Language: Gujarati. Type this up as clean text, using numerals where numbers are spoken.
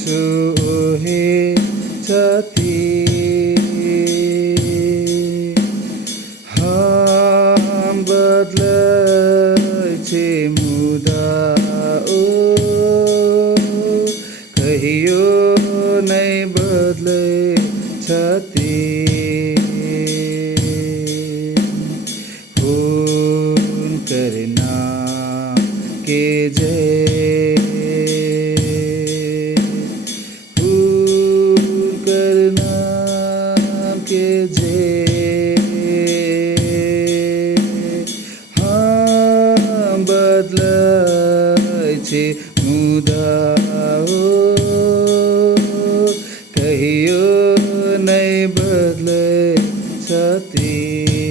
શું હે છતી હા બદલાય છે મુદાઓ કહિયો નહીં બદલે છતી ફોન કરના કે જે બદલાય છે મુદાઓ કહિયો નહીં બદલે છતી